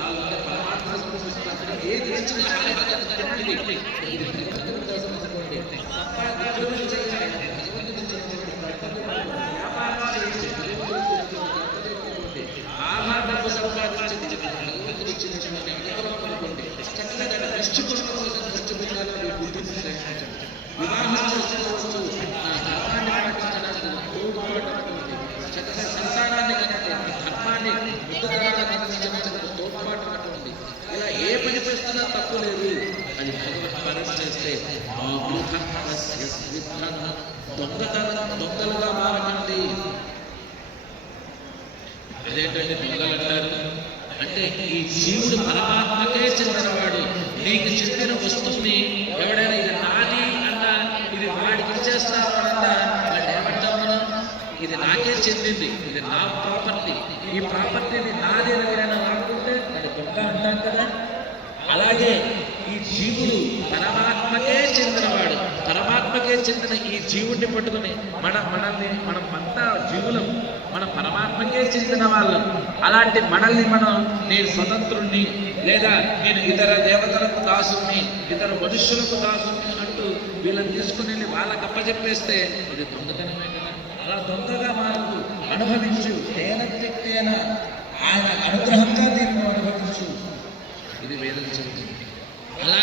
వాళ్ళంతా పరమాత్మ సమర్పిస్తారు. ఏది ఇచ్చినా చాలా ఇది భగవంతుడి కోసం అనుకోండి. ఉద్యోగం చేయాలి, భగవంతుడి చేయండి, వ్యాపారం చేయండి, ఆహార డబ్బు సంపాదించింది భగవంతుడి ఇచ్చినటువంటి అనుగ్రహం అనుకోండి. చక్కగా దృష్టి కోసం ఖర్చు పెట్టాలో మీరు గుర్తించండి. వివాహం చేసుకోవచ్చు, ధర్మాన్ని పాటించడానికి తోడ్పాటు, చక్కగా సంతానాన్ని కనండి, ధర్మాన్ని ముద్దుతరాన్ని కనిపించడానికి తోడ్పాటు ఉంటుంది. ఇలా ఏ పని చేస్తున్నా తప్పు లేదు. అది భగవత్ పని చేస్తే దొంగలుగా మారకండి. అదేంటంటే దొంగలు అంటారు అంటే ఈ జీవుడు పరమాత్మకే చెందినవాడు. నీకు చెందిన వస్తువుని ఎవడైనా ఇది నాది అన్నా, ఇది వాడికి ఇచ్చేస్తాను అన్నా, వాడు ఏమంటాం మనం? ఇది నాకే చెందింది, ఇది నా ప్రాపర్టీ, ఈ ప్రాపర్టీని నాది అని ఎవరైనా వాడుకుంటే అది దొంగ అంటాం కదా. అలాగే ఈ జీవుడు పరమాత్మకే చెందినవాడు. పరమాత్మకే చెందిన ఈ జీవుడిని పట్టుకుని మనమంతా జీవులం, మన పరమాత్మకే చెందిన వాళ్ళం. అలాంటి మనల్ని మనం నేను స్వతంత్రుణ్ణి, లేదా నేను ఇతర దేవతలకు దాసుని, ఇతర మనుష్యులకు దాసుని అంటూ వీళ్ళని తీసుకుని వాళ్ళకి అప్పచెప్పేస్తే అది దొంగతనమే కదా. అలా దొంగగా మాకు అనుభవించు, తేన ఆయన అనుగ్రహంగా దీన్ని అనుభవించు. ఇది వేదన చెబుతుంది. అలా